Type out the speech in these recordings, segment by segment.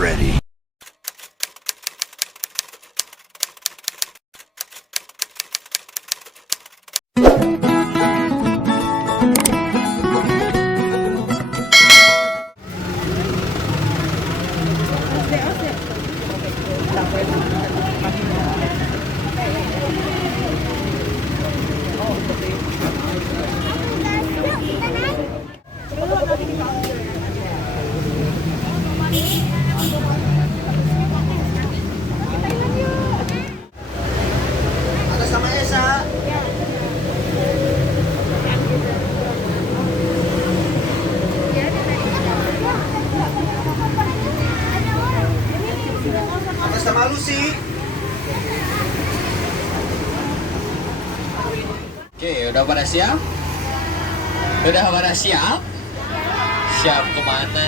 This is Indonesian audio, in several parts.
ready. Atas nama Esa. Atas nama Lucy. Oke, udah pada siap? Udah pada siap? Siap kemana?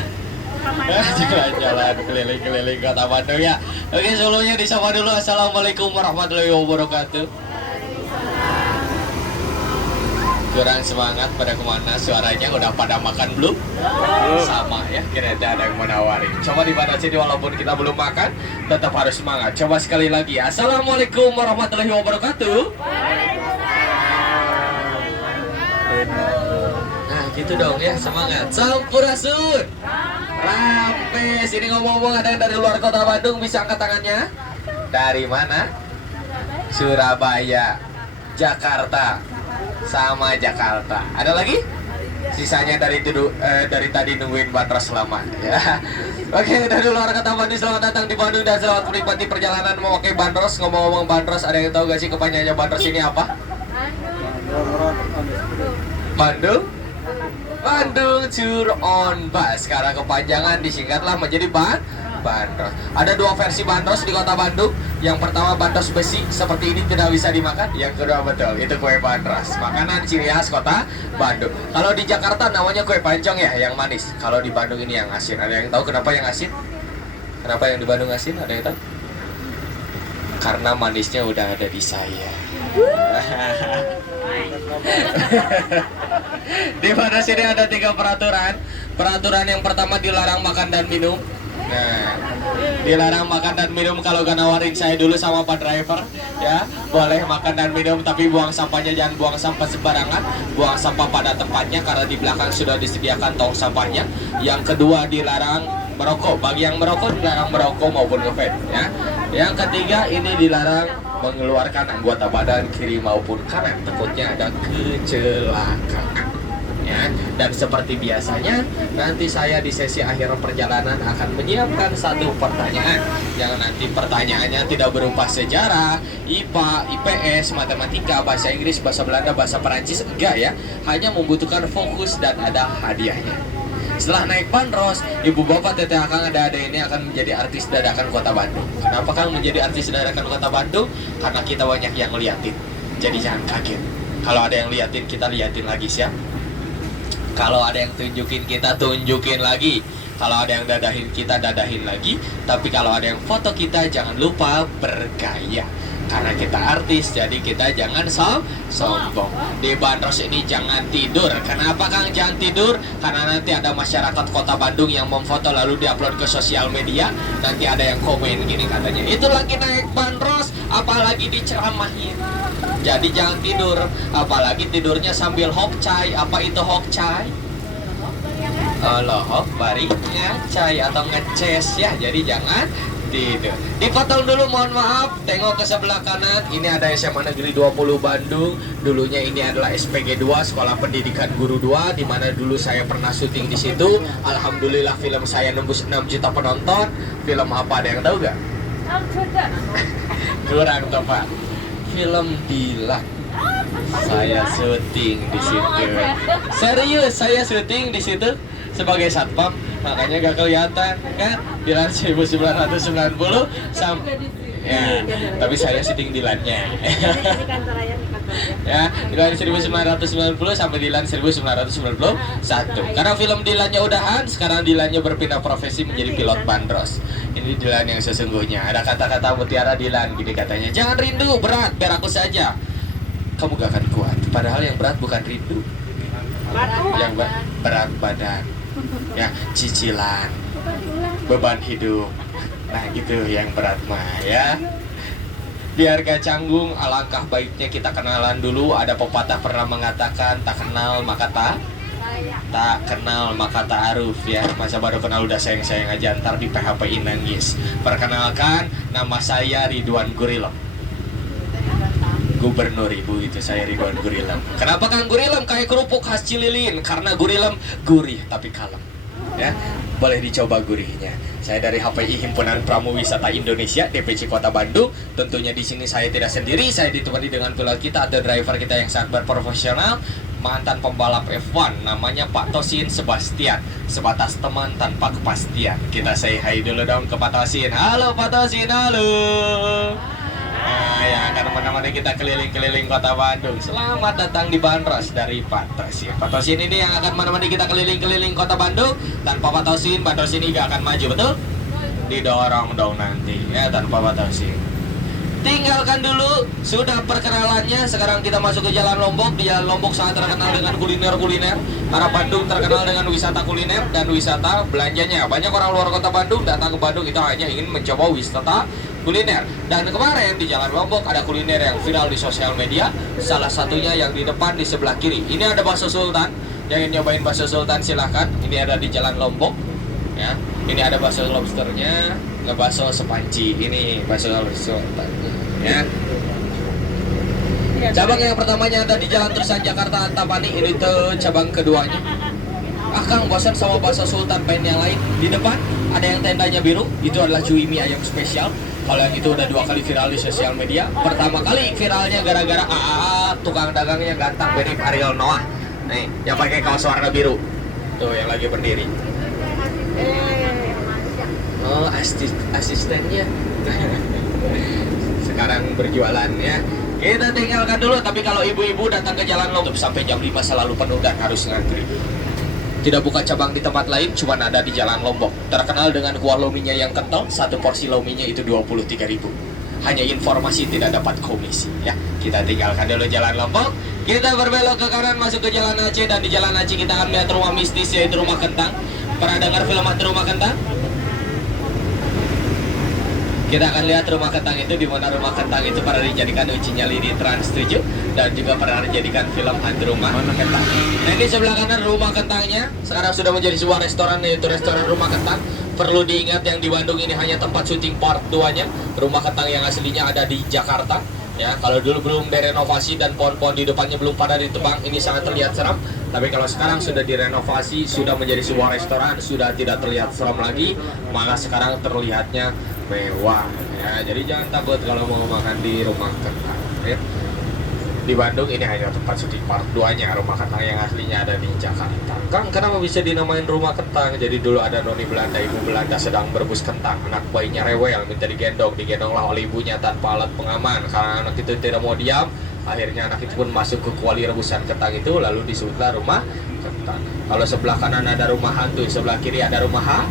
Jalan-jalan keliling-keliling kota Bandung ya. Oke, sebelumnya disapa dulu. Assalamualaikum warahmatullahi wabarakatuh. Kurang semangat pada kemana suaranya? Udah pada makan belum? Sama ya, kira-kira ada yang mau nawarin. Coba dibatasi walaupun kita belum makan, tetap harus semangat. Coba sekali lagi. Assalamualaikum warahmatullahi wabarakatuh. Nah gitu dong ya, semangat. Sampurasun. Rampes. Ini ngomong-ngomong, ada yang dari luar kota Bandung, bisa angkat tangannya? Dari mana? Surabaya, Jakarta, sama Jakarta. Ada lagi? Sisanya dari tadi nungguin bandros lama ya. Oke, dari luar kota Bandung, selamat datang di Bandung dan selamat menikmati perjalanan memakai bandros. Ngomong-ngomong bandros, ada yang tahu gak sih kepanjangannya bandros ini apa? Bandung? Bandung Tour on Bus. Sekarang kepanjangan disingkatlah menjadi bandros. Ada dua versi bandros di kota Bandung. Yang pertama bandros besi seperti ini, tidak bisa dimakan. Yang kedua betul, itu kue bandros, makanan ciri khas kota Bandung. Kalau di Jakarta namanya kue pancong ya, yang manis. Kalau di Bandung ini yang asin. Ada yang tahu kenapa yang asin? Kenapa yang di Bandung asin? Ada yang tahu? Karena manisnya udah ada di saya. Di mana sini ada 3 peraturan. Peraturan yang pertama, dilarang makan dan minum. Nah, dilarang makan dan minum. Kalau gak nawarin saya dulu sama Pak Driver ya, boleh makan dan minum, tapi buang sampahnya jangan buang sampah sembarangan. Buang sampah pada tempatnya, karena di belakang sudah disediakan tong sampahnya. Yang kedua, dilarang merokok. Bagi yang merokok, dilarang merokok maupun nge-vape ya. Yang ketiga, ini dilarang mengeluarkan anggota badan kiri maupun kanan, takutnya ada kecelakaan ya. Dan seperti biasanya, nanti saya di sesi akhir perjalanan akan menyiapkan satu pertanyaan yang nanti pertanyaannya tidak berupa sejarah, IPA, IPS, matematika, bahasa Inggris, bahasa Belanda, bahasa Perancis, enggak ya. Hanya membutuhkan fokus dan ada hadiahnya. Setelah naik bandros, ibu bapak teteh akang ada ini akan menjadi artis dadakan kota Bandung. Kenapa Kang menjadi artis dadakan kota Bandung? Karena kita banyak yang ngeliatin. Jadi jangan kaget. Kalau ada yang liatin, kita liatin lagi siap. Kalau ada yang tunjukin, kita tunjukin lagi. Kalau ada yang dadahin, kita dadahin lagi. Tapi kalau ada yang foto kita, jangan lupa bergaya. Karena kita artis, jadi kita jangan sombong. Di bandros ini jangan tidur. Kenapa Kang jangan tidur? Karena nanti ada masyarakat kota Bandung yang memfoto lalu diupload ke sosial media. Nanti ada yang komen gini katanya, itu lagi naik bandros, apalagi diceramahin. Jadi jangan tidur, apalagi tidurnya sambil hokcai. Apa itu hokcai? Hok barinya cai atau ngeces ya. Jadi jangan tidur. Dipotong dulu, mohon maaf. Tengok ke sebelah kanan. Ini ada SMA Negeri 20 Bandung. Dulunya ini adalah SPG 2, Sekolah Pendidikan Guru 2, di mana dulu saya pernah syuting di situ. Alhamdulillah film saya nembus 6 juta penonton. Film apa, ada yang tahu gak? Kurang tepat. Film Dilan. Saya syuting di situ. Serius, saya syuting di situ sebagai satpam, makanya gak kelihatan kan. Dilan 1990 ya, tapi saya syuting Dilannya. Ya, Dilan 1990 sampai Dilan 1991. Karena film Dilannya udahan, sekarang Dilannya berpindah profesi menjadi pilot bandros. Ini Dilan yang sesungguhnya. Ada kata-kata mutiara Dilan gini katanya, jangan rindu, berat, biar aku saja. Kamu gak akan kuat. Padahal yang berat bukan rindu, yang berat badan. Ya, cicilan, beban hidup. Nah gitu yang berat mah ya. Biar gak canggung, alangkah baiknya kita kenalan dulu. Ada pepatah pernah mengatakan, tak kenal maka tak kenal maka ta'aruf ya. Masa baru kenal udah sayang-sayang aja, ntar di PHP-in nangis. Perkenalkan, nama saya Ridwan Gurilem, Gubernur Ibu, itu saya Ridwan Gurilem. Kenapa Kang Gurilem? Kayak kerupuk khas Cililin. Karena Gurilem gurih tapi kalem ya. Boleh dicoba gurihnya. Saya dari HPI Himpunan Pramuwisata Indonesia DPC Kota Bandung. Tentunya di sini saya tidak sendiri, saya ditemani dengan pilot kita atau driver kita yang sangat berprofesional, mantan pembalap F1 namanya Pak Tosin Sebastian. Sebatas teman tanpa kepastian. Kita say hi dulu dong ke Pak Tosin. Halo Pak Tosin, halo. Nah, yang akan menemani kita keliling-keliling Kota Bandung. Selamat datang di Bandros dari Pak Tosin. Pak Tosin ini yang akan menemani kita keliling-keliling Kota Bandung. Tanpa Pak Tosin ini gak akan maju, betul? Didorong dong nanti ya, tanpa Pak Tosin. Tinggalkan dulu, sudah perkenalannya. Sekarang kita masuk ke Jalan Lombok. Di Jalan Lombok sangat terkenal dengan kuliner-kuliner. Karena Bandung terkenal dengan wisata kuliner dan wisata belanjanya. Banyak orang luar kota Bandung datang ke Bandung itu hanya ingin mencoba wisata kuliner. Dan kemarin di Jalan Lombok ada kuliner yang viral di sosial media. Salah satunya yang di depan di sebelah kiri. Ini ada bakso Sultan. Yang ingin nyobain bakso Sultan silahkan. Ini ada di Jalan Lombok ya. Ini ada bakso lobsternya, bakso sepanci. Ini bakso Sultan ya. Cabang yang pertamanya ada di Jalan Terusan Jakarta Antapani. Ini tuh cabang keduanya. Kang bosan sama bakso Sultan, pengen yang lain. Di depan ada yang tendanya biru, itu adalah cuy mie ayam spesial. Kalau yang itu udah 2 kali viral di sosial media. Pertama kali viralnya gara-gara tukang dagangnya ganteng mirip Ariel Noah. Nih, yang pakai kaos warna biru. Tuh yang lagi berdiri. Oh, asistennya. Sekarang berjualan ya. Kita tinggalkan dulu, tapi kalau ibu-ibu datang ke Jalan Lombok sampai jam 5 selalu penuh dan harus ngantri. Tidak buka cabang di tempat lain, cuma ada di Jalan Lombok. Terkenal dengan kuah lominya yang kental, satu porsi lominya itu 23.000. Hanya informasi, tidak dapat komisi ya. Kita tinggalkan dulu Jalan Lombok. Kita berbelok ke kanan masuk ke Jalan Aceh, dan di Jalan Aceh kita akan melihat rumah mistis yaitu Rumah Kentang. Pernah dengar film hantu Rumah Kentang? Kita akan lihat Rumah Kentang itu, di mana Rumah Kentang itu pernah dijadikan uji nyali di Trans 7 dan juga pernah dijadikan film hantu Rumah Kentang. Nah, ini sebelah kanan Rumah Kentangnya sekarang sudah menjadi sebuah restoran, yaitu restoran Rumah Kentang. Perlu diingat yang di Bandung ini hanya tempat syuting part 2-nya. Rumah Kentang yang aslinya ada di Jakarta. Ya, kalau dulu belum direnovasi dan pohon-pohon di depannya belum pada ditebang, ini sangat terlihat seram. Tapi kalau sekarang sudah direnovasi, sudah menjadi sebuah restoran, sudah tidak terlihat seram lagi, malah sekarang terlihatnya mewah. Ya, jadi jangan takut kalau mau makan di Rumah Kentang. Ya. Di Bandung ini hanya tempat syuting part 2-nya. Rumah Kentang yang aslinya ada di Jakarta. Kang, kenapa bisa dinamain Rumah Kentang? Jadi dulu ada noni Belanda, ibu Belanda sedang berebus kentang. Anak bayinya rewel, minta digendonglah oleh ibunya tanpa alat pengaman. Karena anak itu tidak mau diam, akhirnya anak itu pun masuk ke kuali rebusan kentang itu, lalu disebutlah Rumah Kentang. Kalau sebelah kanan ada rumah hantu, sebelah kiri ada rumah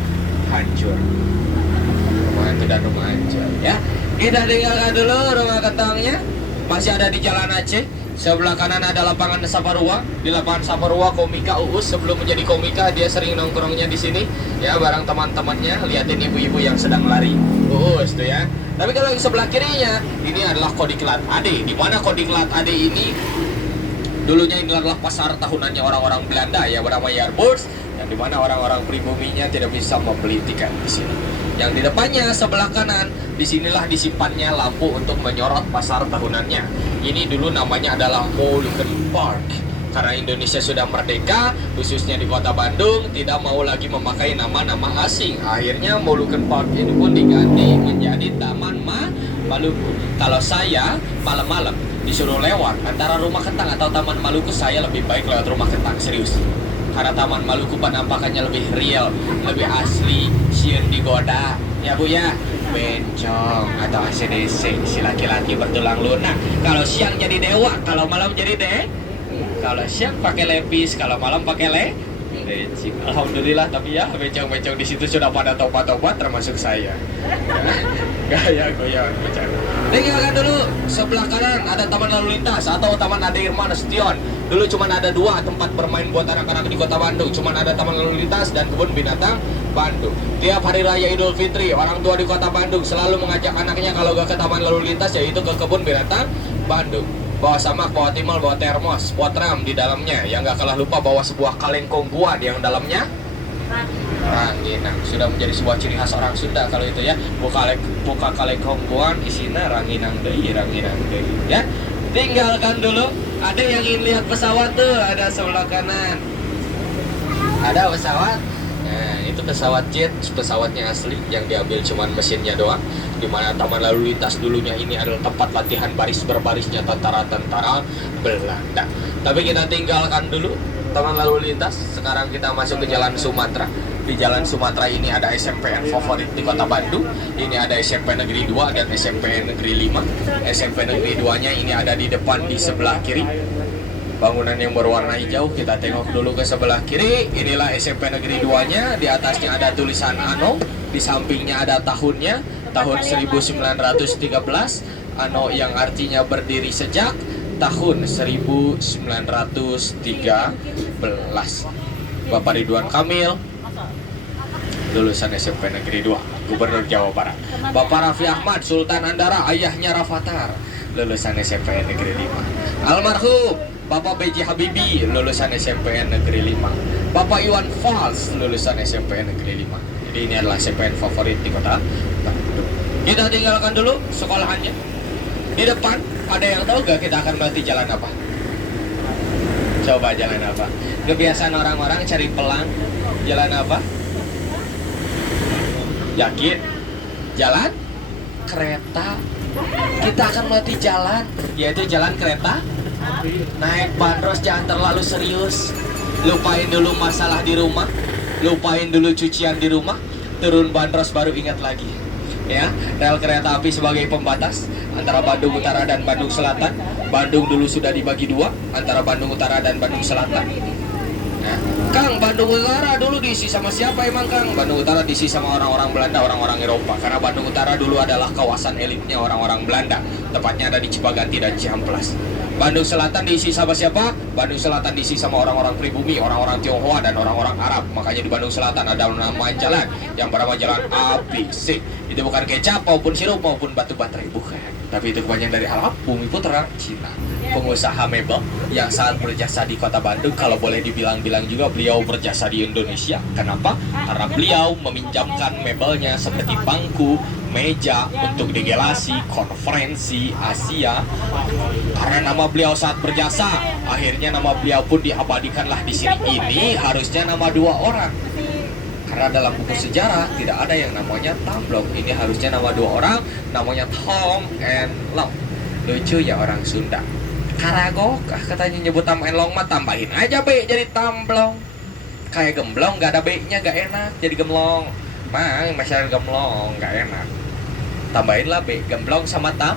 hancur. Rumah hantu dan rumah hancur ya. Kita tinggalkan dulu Rumah Kentangnya. Masih ada di Jalan Aceh. Sebelah kanan ada lapangan Saparua. Di lapangan Saparua komika Uus. Sebelum menjadi komika dia sering nongkrongnya di sini ya, bareng teman-temannya. Liatin ibu-ibu yang sedang lari. Uus tuh ya. Tapi kalau yang sebelah kirinya ini adalah Kodiklat Ade. Di mana Kodiklat Ade ini dulunya ini adalah pasar tahunannya orang-orang Belanda ya, bernama Jaarbeurs, yang dimana orang-orang pribuminya tidak bisa membeli tiket di sini. Yang di depannya sebelah kanan, disinilah disimpannya lampu untuk menyorot pasar tahunannya. Ini dulu namanya adalah Moluccan Park. Karena Indonesia sudah merdeka, khususnya di kota Bandung, tidak mau lagi memakai nama-nama asing. Akhirnya Moluccan Park ini pun diganti menjadi Taman Maluku. Kalau saya malam-malam disuruh lewat antara Rumah Kentang atau Taman Maluku, saya lebih baik lewat Rumah Kentang, serius. Karena Taman Maluku penampakannya lebih real, lebih asli, sieun digoda, ya Bu ya, bencong atau ACDC, si laki-laki bertulang lunak. Kalau siang jadi dewa, kalau malam jadi kalau siang pakai lepis, kalau malam pakai lecing. Alhamdulillah, tapi ya bencong-bencong di situ sudah pada tobat-tobat, termasuk saya. Gaya goyang bercanda. Tinggalkan dulu sebelah kanan ada Taman Lalu Lintas atau Taman Ade Irma Nasution. Dulu cuma ada 2 tempat bermain buat anak-anak di kota Bandung. Cuma ada Taman Lalu Lintas dan kebun binatang Bandung. Tiap hari raya Idul Fitri, orang tua di kota Bandung selalu mengajak anaknya kalau gak ke taman lalu lintas yaitu ke kebun binatang Bandung. Bawa samak, bawa timal, bawa termos, bawa tram di dalamnya. Yang gak kalah lupa bawa sebuah kaleng kongguan yang dalamnya ranginang. Sudah menjadi sebuah ciri khas orang Sunda kalau itu ya. Buka kaleng kongguan isinya ranginang deui ya. Tinggalkan dulu. Ada yang ingin lihat pesawat tuh, ada sebelah kanan. Ada pesawat. Nah, itu pesawat jet, pesawatnya asli yang diambil cuman mesinnya doang. Di mana taman lalu lintas dulunya ini adalah tempat latihan baris berbarisnya tentara-tentara Belanda. Tapi kita tinggalkan dulu taman lalu lintas. Sekarang kita masuk ke Jalan Sumatera. Di Jalan Sumatera ini ada SMPN favorit di kota Bandung. Ini ada SMP Negeri 2 dan SMP Negeri 5. SMP Negeri 2-nya ini ada di depan di sebelah kiri. Bangunan yang berwarna hijau, kita tengok dulu ke sebelah kiri. Inilah SMP Negeri 2-nya. Di atasnya ada tulisan ANO, di sampingnya ada tahunnya, tahun 1913. ANO yang artinya berdiri sejak tahun 1913. Bapak Ridwan Kamil, lulusan SMP Negeri 2, Gubernur Jawa Barat. Bapak Raffi Ahmad, Sultan Andara, ayahnya Rafathar, lulusan SMP Negeri 5. Almarhum Bapak B.J. Habibie, lulusan SMP Negeri 5. Bapak Iwan Fals, lulusan SMP Negeri 5. Jadi ini adalah SMPN favorit di kota Bandung. Kita tinggalkan dulu sekolahannya. Di depan, ada yang tahu gak kita akan melewati jalan apa? Coba jalan apa? Kebiasaan orang-orang cari pelang. Jalan apa? Yakin? Jalan kereta. Kita akan melewati jalan, yaitu jalan kereta. Naik bandros jangan terlalu serius. Lupain dulu masalah di rumah, lupain dulu cucian di rumah. Turun bandros baru ingat lagi. Ya, rel kereta api sebagai pembatas antara Bandung Utara dan Bandung Selatan. Bandung dulu sudah dibagi dua, antara Bandung Utara dan Bandung Selatan. Nah, Kang, Bandung Utara dulu diisi sama siapa emang Kang? Bandung Utara diisi sama orang-orang Belanda, orang-orang Eropa. Karena Bandung Utara dulu adalah kawasan elitnya orang-orang Belanda. Tepatnya ada di Cipaganti dan Ciamplas. Bandung Selatan diisi sama siapa? Bandung Selatan diisi sama orang-orang pribumi, orang-orang Tionghoa dan orang-orang Arab. Makanya di Bandung Selatan ada nama jalan yang bernama Jalan ABC. Itu bukan kecap maupun sirup maupun batu baterai, bukan. Tapi itu kebanyakan dari Arab, Bumi Putra, Cina. Pengusaha mebel yang sangat berjasa di kota Bandung. Kalau boleh dibilang-bilang juga beliau berjasa di Indonesia. Kenapa? Karena beliau meminjamkan mebelnya seperti bangku, meja untuk degelasi, konferensi, Asia. Karena nama beliau sangat berjasa, akhirnya nama beliau pun diabadikanlah di sini. Ini harusnya nama dua orang. Karena dalam buku sejarah tidak ada yang namanya Tamblong. Ini harusnya nama dua orang, namanya Tom and Long. Lucu ya orang Sunda. Karagok, katanya nyebut Tom and Long mah tambahin aja B jadi Tamblong. Kayak gemblong gak ada B-nya gak enak, jadi gemlong. Mang, masalah gemlong gak enak. Tambahinlah B, gemblong sama tam.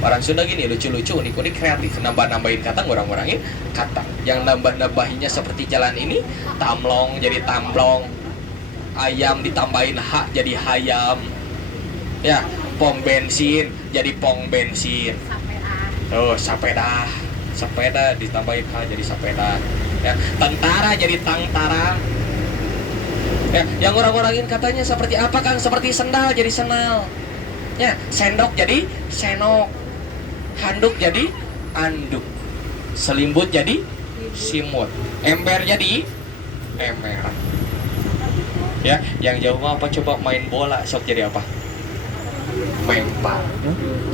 Orang Sunda gini lucu-lucu, unik-unik, kreatif, nambah-nambahin kata, ngurang-ngurangin kata. Yang nambah-nambahinnya seperti jalan ini, tamlong jadi tamblong, ayam ditambahin hak jadi hayam, ya, pom bensin jadi pong bensin. Oh, sepeda ditambahin hak jadi sepeda. Ya, tentara jadi tangtara. Ya, yang ngurang-ngurangin katanya seperti apa Kang? Seperti sendal jadi senal. Ya, sendok jadi senok. Handuk jadi anduk, selimbut jadi simut, ember jadi emer. Ya, yang jauh apa coba main bola, sok jadi apa? Mempar.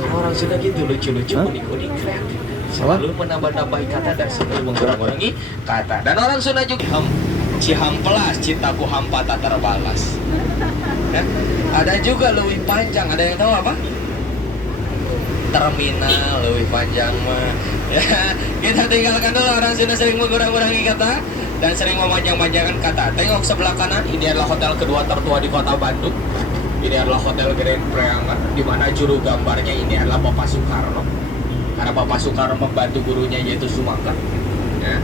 Orang sudah gitu lucu-lucu, unik-unik, kreatif. Selalu menambah-nambahi kata dan selalu mengurangi kata. Dan orang Sunda juga Cihampelas, cintaku hampa tak terbalas. Ya, ada juga lebih panjang, ada yang tahu apa? Terminal lebih panjang mah. Ya, kita tinggalkan dulu. Orang Sunda sering mengurangi kata dan sering memanjang-panjangkan kata. Tengok sebelah kanan, ini adalah hotel kedua tertua di kota Bandung. Ini adalah Hotel Grand Priangan, di mana juru gambarnya ini adalah Bapak Soekarno. Karena Bapak Soekarno membantu gurunya yaitu Sumangga. Ya.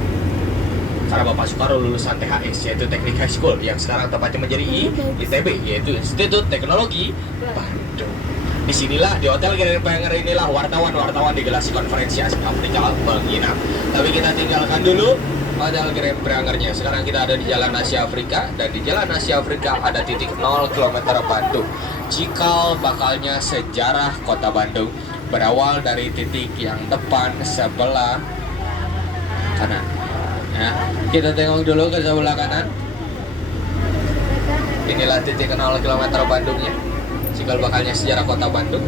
Karena Bapak Soekarno lulusan THS, yaitu Teknik High School, yang sekarang tepatnya menjadi ITB, yaitu Institut Teknologi Bandung. Disinilah di Hotel Grand Priangan inilah wartawan digelasi konferensi Asia Afrika menginap. Tapi kita tinggalkan dulu Hotel Grand Prangernya. Sekarang kita ada di Jalan Asia Afrika, dan di Jalan Asia Afrika ada titik 0 km Bandung. Cikal bakalnya sejarah kota Bandung berawal dari titik yang depan sebelah kanan. Ya, kita tengok dulu ke sebelah kanan. Inilah titik 0 km Bandungnya. Cikal bakalnya sejarah kota Bandung.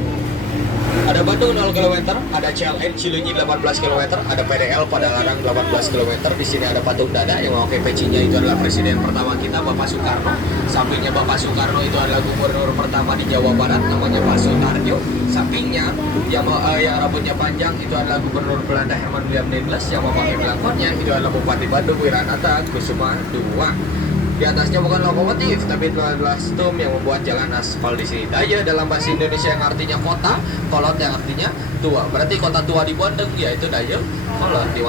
Ada Bandung 0 km, ada CLN Cileunyi 18 km, ada PDL Padalarang 18 km. Di sini ada patung dada yang memakai pecinya itu adalah presiden pertama kita, Bapak Soekarno. Sampingnya Bapak Soekarno itu adalah gubernur pertama di Jawa Barat, namanya Pak Sutarjo. Sampingnya yang rambutnya panjang itu adalah gubernur Belanda Herman Willem Dendels. Yang memakai belangkonnya itu adalah Bupati Bandung Wiranata Kusuma II. Di atasnya bukan lokomotif, tapi 12 stum yang membuat jalan aspal di sini. Daya dalam bahasa Indonesia yang artinya kota, kolot yang artinya tua. Berarti kota tua di Bandung yaitu Daya Kolot. Di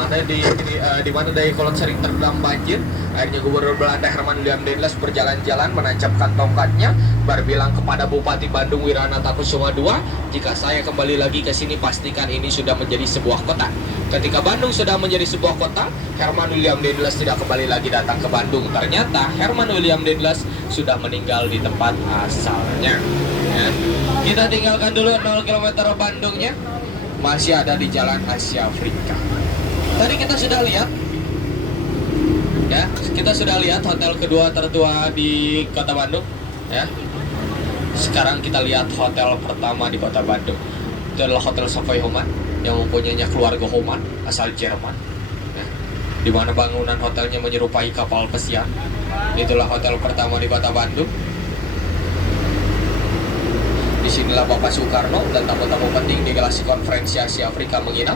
mana Daya Kolot sering terendam banjir. Akhirnya Gubernur Belanda Herman Willem Dendels berjalan-jalan menancapkan tongkatnya, berbilang kepada Bupati Bandung Wiranata Kusuma II, jika saya kembali lagi ke sini pastikan ini sudah menjadi sebuah kota. Ketika Bandung sudah menjadi sebuah kota, Herman Willem Dendels tidak kembali lagi datang ke Bandung. Ternyata Herman Willem Dendels sudah meninggal di tempat asalnya. Ya. Kita tinggalkan dulu 0 km Bandungnya. Masih ada di Jalan Asia Afrika. Tadi kita sudah lihat, ya, kita sudah lihat hotel kedua tertua di kota Bandung. Ya. Sekarang kita lihat hotel pertama di kota Bandung. Itu adalah Hotel Savoy Homan yang mempunyai keluarga Homan asal Jerman. Ya. Di mana bangunan hotelnya menyerupai kapal pesiar. Itulah hotel pertama di kota Bandung. Disinilah Bapak Soekarno dan tamu-tamu penting di Galaksi Konferensi Asia Afrika menginap,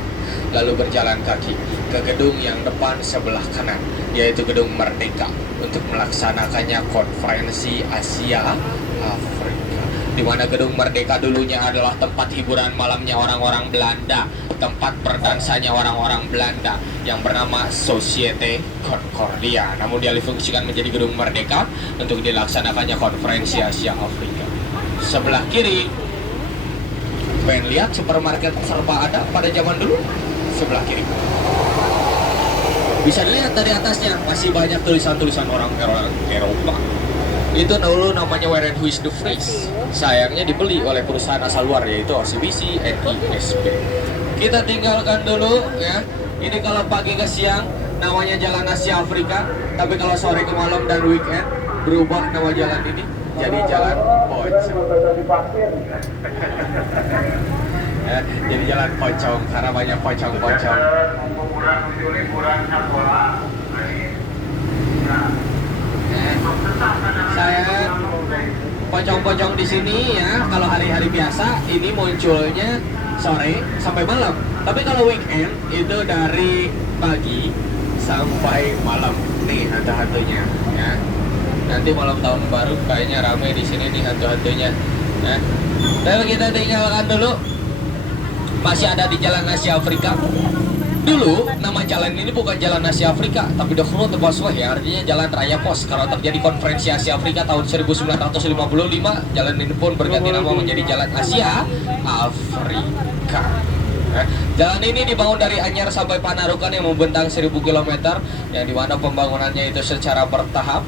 lalu berjalan kaki ke gedung yang depan sebelah kanan, yaitu Gedung Merdeka, untuk melaksanakannya Konferensi Asia Afrika. Di mana Gedung Merdeka dulunya adalah tempat hiburan malamnya orang-orang Belanda, tempat berdansanya orang-orang Belanda yang bernama Societe Concordia. Namun dialihfungsikan menjadi Gedung Merdeka untuk dilaksanakannya Konferensi Asia Afrika. Sebelah kiri, pengen lihat supermarket serba ada pada zaman dulu. Sebelah kiri bisa dilihat dari atasnya masih banyak tulisan-tulisan orang Eropa. Itu dulu namanya Warenhuis de Vries. Sayangnya dibeli oleh perusahaan asal luar, yaitu OCBC NISB. Kita tinggalkan dulu ya. Ini kalau pagi ke siang namanya Jalan Asia Afrika, tapi kalau sore ke malam dan weekend berubah nama jalan ini jadi Jalan Pocong. Ya, jadi Jalan Pocong karena banyak pocong-pocong. Saya pocong-pocong di sini ya. Kalau hari-hari biasa ini munculnya sore sampai malam. Tapi kalau weekend itu dari pagi sampai malam. Nih hantu-hantunya ya. Nanti malam tahun baru kayaknya ramai di sini nih hantu-hantunya. Ya. Lalu kita tinggalkan dulu. Masih ada di Jalan Asia Afrika. Dulu nama jalan ini bukan Jalan Asia Afrika, tapi Dokro Tebaswah ya, artinya Jalan Raya Pos. Kalau terjadi Konferensi Asia Afrika tahun 1955, jalan ini pun berganti nama menjadi Jalan Asia Afrika. Jalan ini dibangun dari Anyar sampai Panarukan yang membentang 1000 km, yang dimana pembangunannya itu secara bertahap.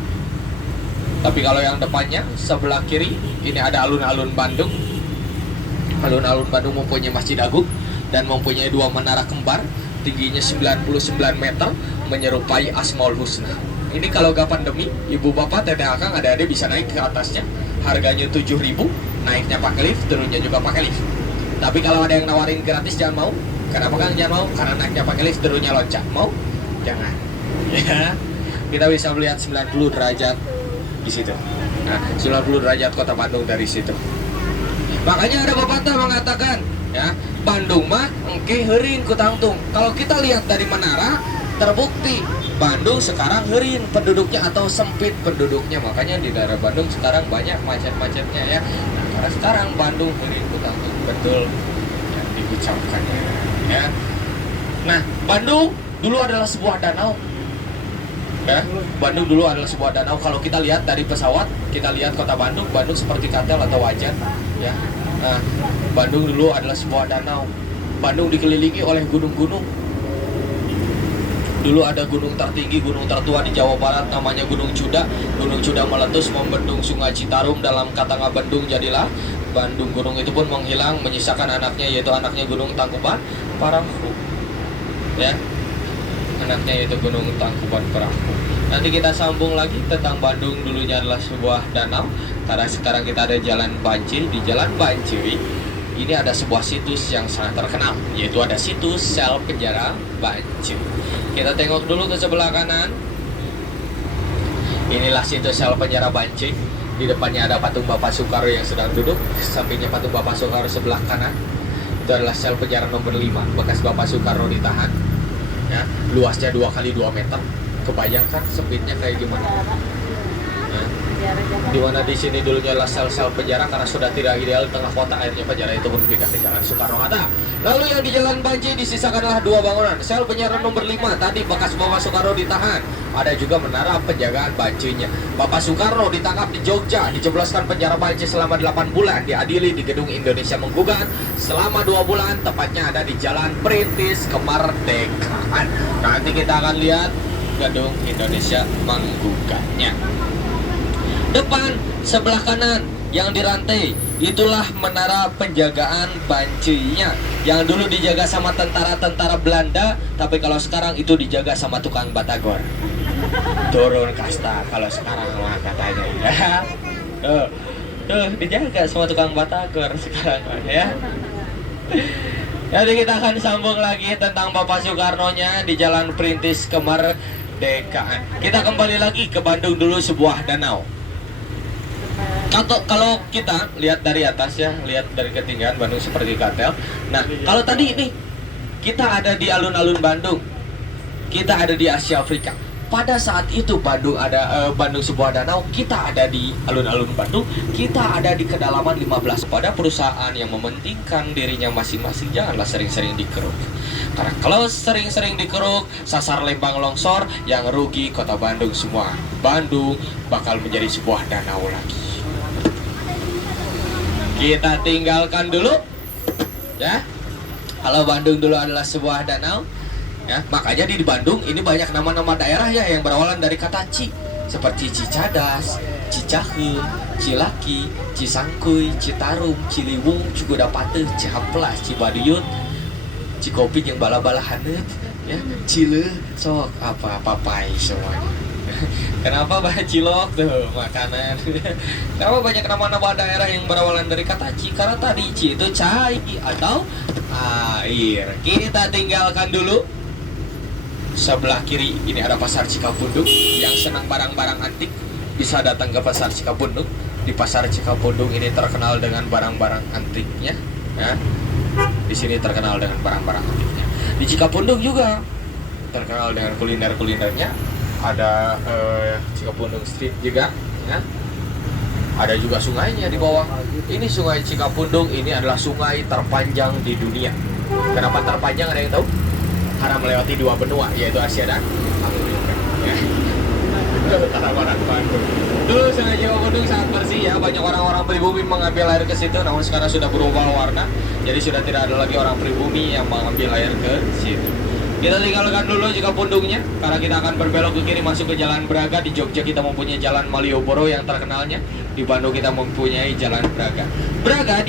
Tapi kalau yang depannya sebelah kiri ini ada alun-alun Bandung. Alun-alun Bandung mempunyai Masjid Agung dan mempunyai 2 menara kembar, tingginya 99 meter, menyerupai Asmaul Husna. Ini kalau gak pandemi, ibu bapak, teteh akang, adik-adik bisa naik ke atasnya. Harganya 7.000, naiknya pakai lift, turunnya juga pakai lift. Tapi kalau ada yang nawarin gratis jangan mau. Kenapa kan jangan mau? Karena naiknya pakai lift, turunnya loncat. Mau? Jangan. Ya, kita bisa melihat 90 derajat di situ. Nah, 90 derajat kota Bandung dari situ. Makanya ada pepatah mengatakan, ya, Bandung mah engke heureun ku tangtung. Kalau kita lihat dari menara, terbukti Bandung sekarang heureun penduduknya atau sempit penduduknya. Makanya di daerah Bandung sekarang banyak macet-macetnya ya. Nah, karena sekarang Bandung heureun ku tangtung, betul yang diucapkannya ya. Nah, Bandung dulu adalah sebuah danau. Ya, Bandung dulu adalah sebuah danau. Kalau kita lihat dari pesawat, kita lihat kota Bandung, Bandung seperti katel atau wajan, ya. Nah, Bandung dulu adalah sebuah danau. Bandung dikelilingi oleh gunung-gunung. Dulu ada gunung tertinggi, gunung tertua di Jawa Barat namanya Gunung Cuda. Gunung Cuda meletus membendung Sungai Citarum, dalam kata Ngabendung jadilah Bandung. Gunung itu pun menghilang, menyisakan anaknya yaitu anaknya Gunung Tangkuban Parahu. Ya, anaknya yaitu Gunung Tangkuban Parahu. Nanti kita sambung lagi tentang Bandung dulunya adalah sebuah danau. Karena sekarang kita ada Jalan Banci. Di Jalan Banci ini ada sebuah situs yang sangat terkenal, yaitu ada situs sel penjara Banci. Kita tengok dulu ke sebelah kanan. Inilah situs sel penjara Banci. Di depannya ada patung Bapak Soekarno yang sedang duduk. Sampingnya patung Bapak Soekarno sebelah kanan. Itu adalah sel penjara nomor 5, bekas Bapak Soekarno ditahan. Ya, luasnya 2 kali 2 meter. Kebayangkan sempitnya kayak gimana? Ya. Di mana di sini dulunya adalah sel-sel penjara, karena sudah tidak ideal di tengah kota, akhirnya penjara itu berpindah ke Jalan Soekarno-Hatta. Lalu yang di Jalan Banci disisakanlah 2 bangunan. Sel penjara nomor 5 tadi bekas Bapak Soekarno ditahan. Ada juga menara penjagaan Bancinya. Bapak Soekarno ditangkap di Jogja, dijebloskan penjara Banci selama 8 bulan, diadili di Gedung Indonesia Menggugat selama 2 bulan, tepatnya ada di Jalan Perintis Kemerdekaan. Nanti kita akan lihat Gedung Indonesia Menggugatnya. Depan sebelah kanan yang dirantai itulah menara penjagaan Bancinya, yang dulu dijaga sama tentara-tentara Belanda, tapi kalau sekarang itu dijaga sama tukang batagor. Turun kasta kalau sekarang mah katanya ya. Dijaga sama tukang batagor sekarang ya. Nanti kita akan sambung lagi tentang Bapak Soekarno-nya di Jalan Perintis Kemerdekaan. Kita kembali lagi ke Bandung dulu, sebuah danau. Kalau kita lihat dari atas ya, lihat dari ketinggian Bandung seperti katel. Nah, kalau tadi ini kita ada di alun-alun Bandung, kita ada di Asia Afrika. Pada saat itu Bandung ada Bandung sebuah danau, kita ada di alun-alun Bandung, kita ada di kedalaman 15. Pada perusahaan yang mementingkan dirinya masing-masing, janganlah sering-sering dikeruk. Karena kalau sering-sering dikeruk, sasar lembang longsor, yang rugi kota Bandung semua. Bandung bakal menjadi sebuah danau lagi. Kita tinggalkan dulu ya. Kalau Bandung dulu adalah sebuah danau ya, makanya di Bandung ini banyak nama-nama daerah ya yang berawal dari kata Ci, seperti Cicadas, Cicahe, Cilaki, Cisangkuy, Citarum, Ciliwung, Cigudapateuh, Cihamplas, Cibaduyut, Cikopin yang bala-bala haneut ya, Cileuh, sok apa-apa semuanya. Kenapa banyak cilok tuh makanan? Kenapa banyak nama-nama daerah yang berawalan dari kata Ci? Karena tadi Ci itu cai atau air. Kita tinggalkan dulu. Sebelah kiri ini ada Pasar Cikapundung. Yang senang barang-barang antik bisa datang ke Pasar Cikapundung. Di Pasar Cikapundung ini terkenal dengan barang-barang antiknya. Ya. Di sini terkenal dengan barang-barang antiknya. Di Cikapundung juga terkenal dengan kuliner-kulinernya. Ada Cikapundung Street juga ya. Ada juga sungainya di bawah. Ini Sungai Cikapundung, ini adalah sungai terpanjang di dunia. Kenapa terpanjang, ada yang tahu? Karena melewati 2 benua, yaitu Asia dan Afrika ya. Karena orang Bandung. Dulu Sungai Cikapundung sangat bersih ya, banyak orang-orang pribumi mengambil air ke situ, namun sekarang sudah berubah warna. Jadi sudah tidak ada lagi orang pribumi yang mengambil air ke situ. Kita tinggalkan dulu Cikapundungnya, karena kita akan berbelok ke kiri masuk ke Jalan Braga. Di Jogja kita mempunyai Jalan Malioboro yang terkenalnya. Di Bandung kita mempunyai Jalan Braga. Braga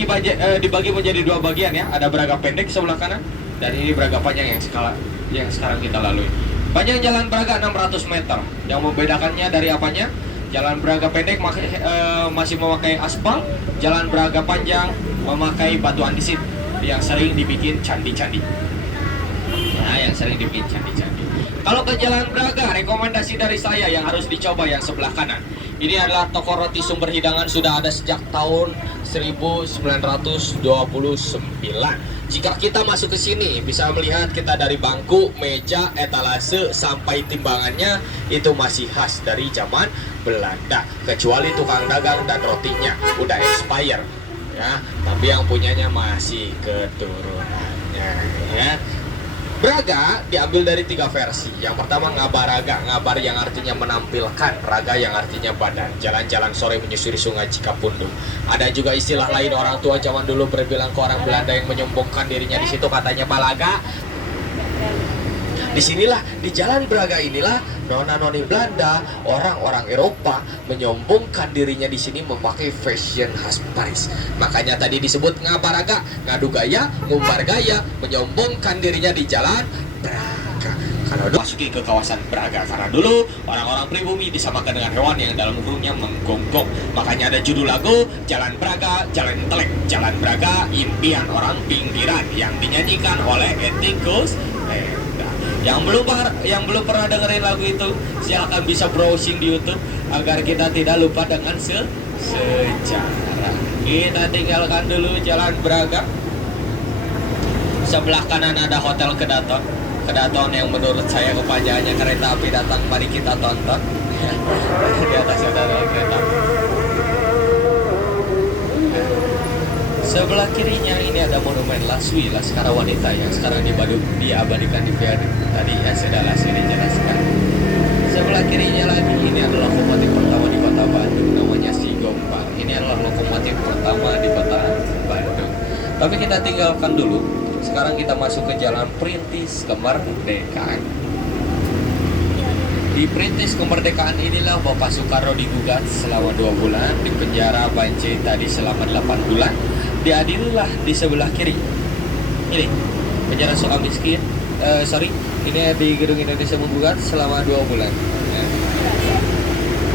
dibagi menjadi 2 bagian ya. Ada Braga pendek sebelah kanan, dan ini Braga panjang yang sekarang kita lalui. Panjang Jalan Braga 600 meter. Yang membedakannya dari apanya? Jalan Braga pendek masih memakai aspal. Jalan Braga panjang memakai batu andesit yang sering dibikin candi-candi. Nah, yang sering dibikin candi-candi. Kalau ke Jalan Braga, rekomendasi dari saya yang harus dicoba yang sebelah kanan. Ini adalah toko roti sumber hidangan, sudah ada sejak tahun 1929. Jika kita masuk ke sini, bisa melihat kita dari bangku, meja, etalase, sampai timbangannya itu masih khas dari zaman Belanda. Kecuali tukang dagang dan rotinya udah expire ya, tapi yang punyanya masih keturunannya ya. Braga diambil dari 3 versi. Yang pertama ngabaraga, ngabar yang artinya menampilkan, raga yang artinya badan. Jalan-jalan sore menyusuri Sungai Cikapundung. Ada juga istilah lain, orang tua zaman dulu berbilang ke orang Belanda yang menyombongkan dirinya di situ, katanya balaga. Disinilah, di Jalan Braga inilah nona-noni Belanda, orang-orang Eropa menyombongkan dirinya di sini memakai fashion khas Paris. Makanya tadi disebut ngabaraga, ngadu gaya, ngumbar gaya, menyombongkan dirinya di Jalan Braga. Kalau masuki ke kawasan Braga, karena dulu orang-orang pribumi disamakan dengan hewan yang dalam kurungnya menggonggong. Makanya ada judul lagu Jalan Braga, Jalan Telek, Jalan Braga, impian orang pinggiran yang dinyanyikan oleh Etikus. Yang belum pernah dengerin lagu itu, silakan bisa browsing di YouTube agar kita tidak lupa dengan sejarah. Kita tinggalkan dulu Jalan Braga. Sebelah kanan ada Hotel Kedaton. Kedaton yang menurut saya kepanjangannya kereta api datang, mari kita tonton. Di atasnya ada kereta api. Sebelah kirinya ini ada monumen Laswi, Laskara Wanita yang sekarang diabadikan di viaduk. Tadi ya sudah Laswi dijelaskan. Sebelah kirinya lagi ini adalah lokomotif pertama di kota Bandung, namanya Si Gombang. Ini adalah lokomotif pertama di kota Bandung. Tapi kita tinggalkan dulu. Sekarang kita masuk ke Jalan Perintis Kemerdekaan. Di Perintis Kemerdekaan inilah Bapak Soekarno digugat selama 2 bulan, di penjara Banci tadi selama 8 bulan. Diadililah di sebelah kiri. Ini penjara Sukamiskin. Ini di Gedung Indonesia Menggugat selama 2 bulan. Ya.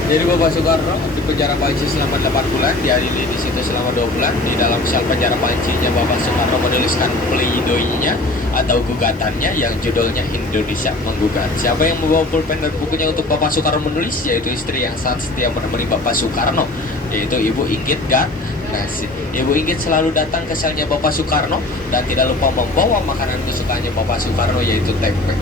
Jadi Bapak Soekarno di penjara Banci selama 8 bulan, diadili di situ selama 2 bulan. Di dalam sel penjara Bancinya Bapak Soekarno menuliskan pleidoinya atau gugatannya yang judulnya Indonesia Menggugat. Siapa yang membawa pulpen dan bukunya untuk Bapak Soekarno menulis? Yaitu istri yang sangat setia menemani Bapak Soekarno, yaitu Ibu Inggit Garnasi. Ibu Inggit selalu datang ke selnya Bapak Soekarno dan tidak lupa membawa makanan kesukaannya Bapak Soekarno, yaitu tempe.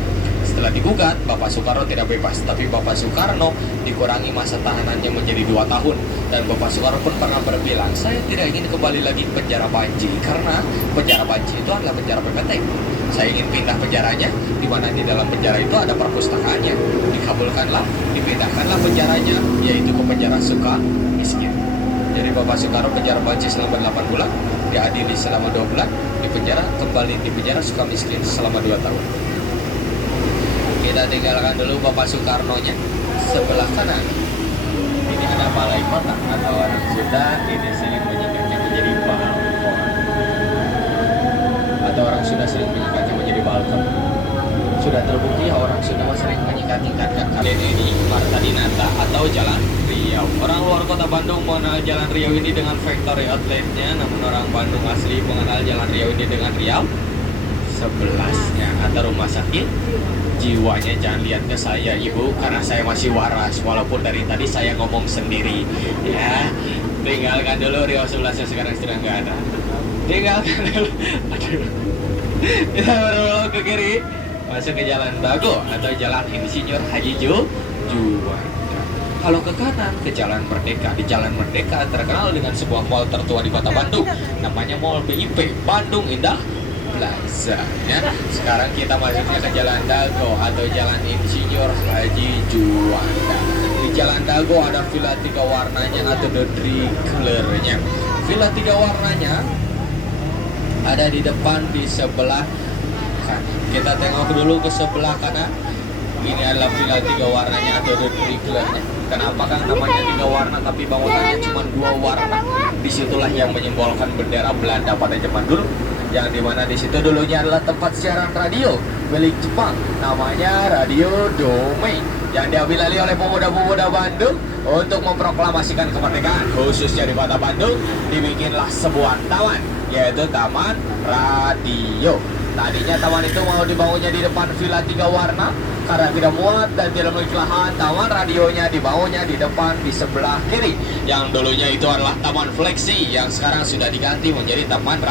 Setelah digugat, Bapak Soekarno tidak bebas, tapi Bapak Soekarno dikurangi masa tahanannya menjadi 2 tahun. Dan Bapak Soekarno pun pernah berbilang, saya tidak ingin kembali lagi ke penjara Banci, karena penjara Banci itu adalah penjara PPT. Saya ingin pindah penjaranya, di mana di dalam penjara itu ada perpustakaannya. Dikabulkanlah, dipindahkanlah penjaranya, yaitu ke penjara Sukamiskin. Jadi Bapak Soekarno penjara Banci selama 8 bulan, diadili selama 2 bulan, di penjara kembali di penjara Sukamiskin selama 2 tahun. Kita tinggalkan dulu Bapak Soekarno-nya. Sebelah kanan ini ada balai kota atau orang Sunda ini sering menyingkatnya menjadi balkon, atau orang Sunda sering menyingkatnya menjadi balkon. Sudah terbukti orang Sunda sering menyingkat-nyingkatkan kalian ini Marta Dinata atau Jalan Riau. Orang luar kota Bandung mengenal Jalan Riau ini dengan factory outletnya, namun orang Bandung asli mengenal Jalan Riau ini dengan Riau sebelasnya atau rumah sakit jiwanya. Jangan lihat ke saya Ibu, karena saya masih waras walaupun dari tadi saya ngomong sendiri ya. Tinggalkan dulu Riau sebelasnya, sekarang sudah nggak ada. Tinggalkan dulu. Aduh. Kita berbelok ke kiri, masuk ke Jalan Dago atau Jalan Insinyur Haji Juanda. Kalau ke kanan ke Jalan Merdeka. Di Jalan Merdeka terkenal dengan sebuah mall tertua di kota Bandung, namanya Mall BIP, Bandung Indah Plaza ya. Sekarang kita masuknya ke Jalan Dago atau Jalan Insinyur Haji Juanda. Di Jalan Dago ada villa 3 warnanya atau the Driglernya. Villa 3 warnanya ada di depan di sebelah kan. Kita tengok dulu ke sebelah kanan. Ini adalah villa 3 warnanya atau the Driglernya. Kenapa kan namanya 3 warna tapi bangunannya cuma 2 warna? Disitulah yang menyimbolkan bendera Belanda pada zaman dulu, yang dimana di situ dulunya adalah tempat siaran radio milik Jepang, namanya Radio Domei, yang diambil alih oleh pemuda-pemuda Bandung untuk memproklamasikan kemerdekaan. Khususnya di kota Bandung dibikinlah sebuah taman, yaitu Taman Radio. Tadinya taman itu mau dibangunnya di depan villa 3 warna, karena tidak muat dan tidak memiliki lahan, taman radionya dibangunnya di depan di sebelah kiri, yang dulunya itu adalah Taman Fleksi, yang sekarang sudah diganti menjadi Taman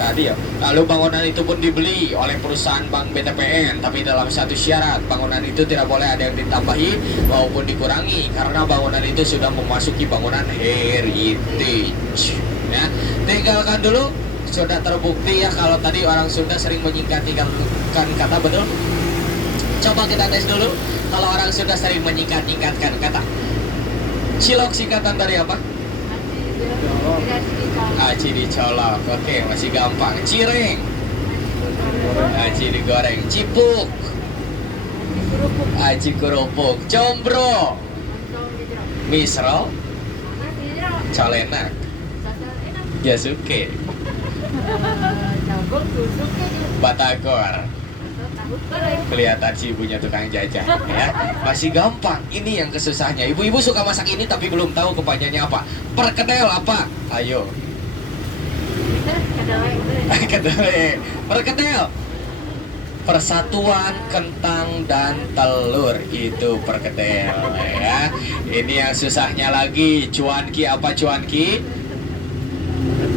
Radio. Lalu bangunan itu pun dibeli oleh perusahaan Bank BTPN, tapi dalam satu syarat, bangunan itu tidak boleh ada yang ditambahi maupun dikurangi, karena bangunan itu sudah memasuki bangunan heritage ya. Tinggalkan dulu. Sudah terbukti ya kalau tadi orang Sunda sering menyingkat-nyingkatkan kata, betul? Coba kita tes dulu kalau orang Sunda sering menyingkat-nyingkatkan kata. Cilok singkatan dari apa? Aci dicolok. Oke, masih gampang. Cireng. Aci digoreng. Cipuk. Aci kerupuk, combro, misro, colenak, jasuke, batagor. Kelihatan si ibunya tukang jajan ya. Masih gampang. Ini yang kesusahnya. Ibu-ibu suka masak ini tapi belum tahu kepanjangnya apa. Perkedel apa? Ayo. Kedele. Perkedel. Persatuan kentang dan telur itu perkedel ya. Ini yang susahnya lagi. Cuanki apa cuanki?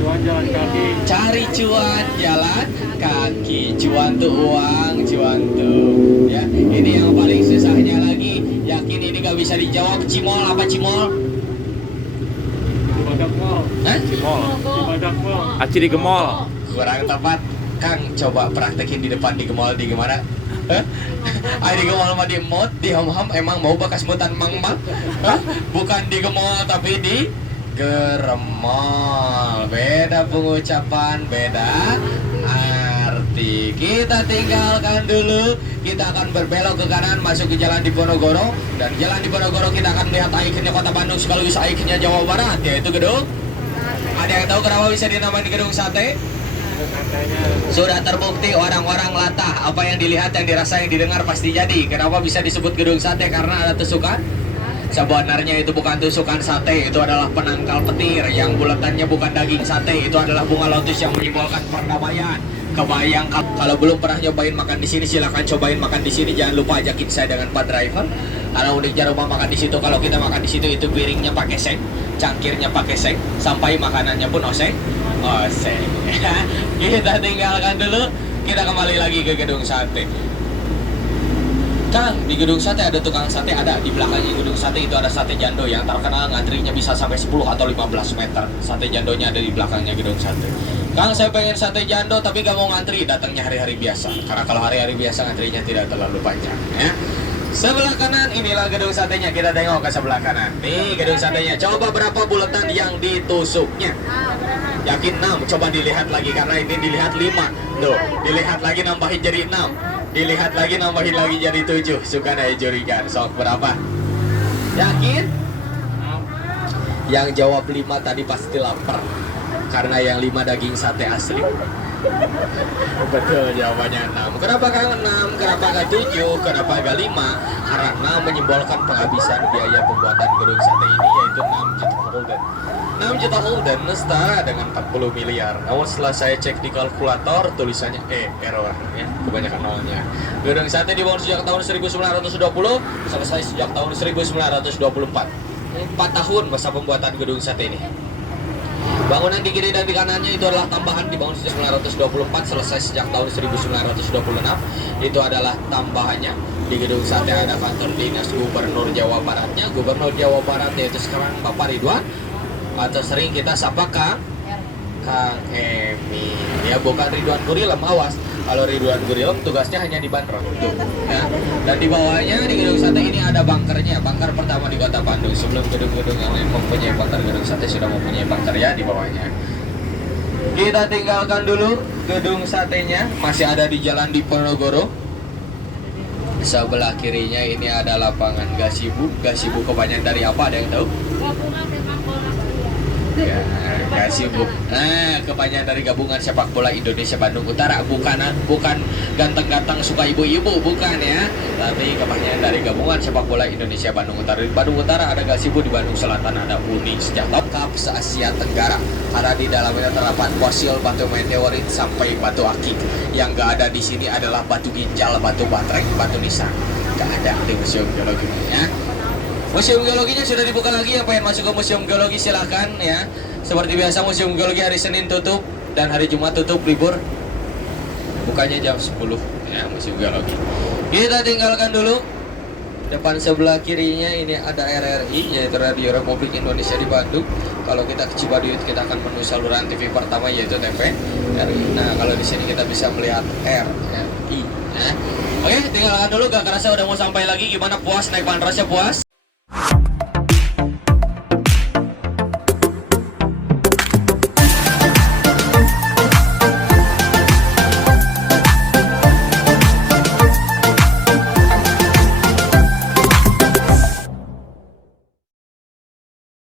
Cuan jalan kaki. Cari cuan jalan kaki. Cuan tuh uang, cuan tuh ya. Ini yang paling susahnya lagi. Yakin ini gak bisa dijawab. Cimol apa cimol? Badak mall. Hah? Cimol. Badak mall. Aci di gemol. Kurang tepat. Kang coba praktekin di depan di gemol di gimana? Hah? Ay di gemol mah di mod, di ham-ham emang mau bekas mutan mang-mang? Hah? Bukan di gemol tapi di geremol. Beda pengucapan, beda arti. Kita tinggalkan dulu. Kita akan berbelok ke kanan masuk ke jalan Diponegoro. Dan jalan Diponegoro kita akan melihat ikonnya kota Bandung sekaligus ikonnya Jawa Barat, yaitu gedung. Ada yang tahu kenapa bisa dinamai gedung sate? Sudah terbukti orang-orang latah. Apa yang dilihat, yang dirasa, yang didengar pasti jadi. Kenapa bisa disebut gedung sate? Karena ada tusukan. Sebenarnya itu bukan tusukan sate, itu adalah penangkal petir yang bulatannya bukan daging sate. Itu adalah bunga lotus yang menyimbolkan perdamaian. Kebayang kalau belum pernah nyobain makan di sini, silakan cobain makan di sini. Jangan lupa ajakin saya dengan Pak Driver. Karena uniknya rumah makan di situ, kalau kita makan di situ itu piringnya pakai seng, cangkirnya pakai seng, sampai makanannya pun oseng. Oseng. Kita tinggalkan dulu. Kita kembali lagi ke gedung sate. Kang, di gedung sate ada tukang sate, ada di belakangnya gedung sate itu ada sate jando yang terkenal, ngantrinya bisa sampai 10 atau 15 meter. Sate jandonya ada di belakangnya gedung sate. Kang, saya pengen sate jando tapi gak mau ngantri, datangnya hari-hari biasa. Karena kalau hari-hari biasa ngantrinya tidak terlalu panjang ya. Sebelah kanan inilah gedung satenya, kita tengok ke sebelah kanan. Nih gedung satenya, coba berapa bulatan yang ditusuknya? Yakin 6, coba dilihat lagi karena ini dilihat 5. Tuh, dilihat lagi nambahin jadi 6. Dilihat lagi nambahin lagi jadi 7. Suka daya jurikan. Sok berapa? Yakin? Yang jawab 5 tadi pasti lapar. Karena yang 5 daging sate asli. Betul jawabannya 6. Kenapa kan 6? Kenapa gak 7? Kenapa gak 5? Karena menyimbolkan penghabisan biaya pembuatan gedung sate ini yaitu 6 juta holden. 6 juta holden setara dengan 40 miliar. Namun setelah saya cek di kalkulator tulisannya error ya, kebanyakan nolnya. Gedung sate dibangun sejak tahun 1920, selesai sejak tahun 1924. 4 tahun masa pembuatan gedung sate ini. Bangunan di kiri dan di kanannya itu adalah tambahan, dibangun sejak 1924, selesai sejak tahun 1926. Itu adalah tambahannya. Di gedung sate ada kantor dinas Gubernur Jawa Baratnya. Gubernur Jawa Barat yaitu sekarang Bapak Ridwan, atau sering kita sapa Kang Emi. Ya bukan Ridwan Gurilem, awas. Kalau Ridwan Gurilem tugasnya hanya di Bandung. Tuh, ya. Dan di bawahnya di gedung sate ini ada bunkernya. Bunker pertama di kota Bandung. Sebelum gedung-gedung yang lain mempunyai bunker, gedung sate sudah mempunyai bunker ya di bawahnya. Kita tinggalkan dulu gedung satenya. Masih ada di Jalan Diponegoro. Sebelah kirinya ini ada lapangan gazebo. Gazebo kebanyakan dari apa? Ada yang tahu? Ya, gazebo. Nah, kebanyakan dari gabungan sepak bola Indonesia Bandung Utara. Bukan ganteng-ganteng suka ibu-ibu, bukan ya. Tapi kebanyakan dari gabungan sepak bola Indonesia Bandung Utara. Di Bandung Utara ada gazebo, di Bandung Selatan ada Uni. Sejak lengkap se-Asia Tenggara. Karena di dalamnya terdapat fosil batu meteorit sampai batu akik. Yang gak ada di sini adalah batu ginjal, batu baterai, batu nisan. Gak ada di museum geologi ya. Museum geologinya sudah dibuka lagi. Yang pengen masuk ke museum geologi silahkan ya. Seperti biasa museum geologi hari Senin tutup dan hari Jumat tutup libur. Bukanya jam 10 ya museum geologi. Kita tinggalkan dulu. Depan sebelah kirinya ini ada RRI yaitu Radio Republik Indonesia di Bandung. Kalau kita ke Cibaduyut kita akan menuju saluran TV pertama yaitu TVRI. Nah kalau di sini kita bisa melihat RRI. Ya. Oke tinggalkan dulu. Gak kerasa udah mau sampai lagi. Gimana puas naik pantrasnya puas?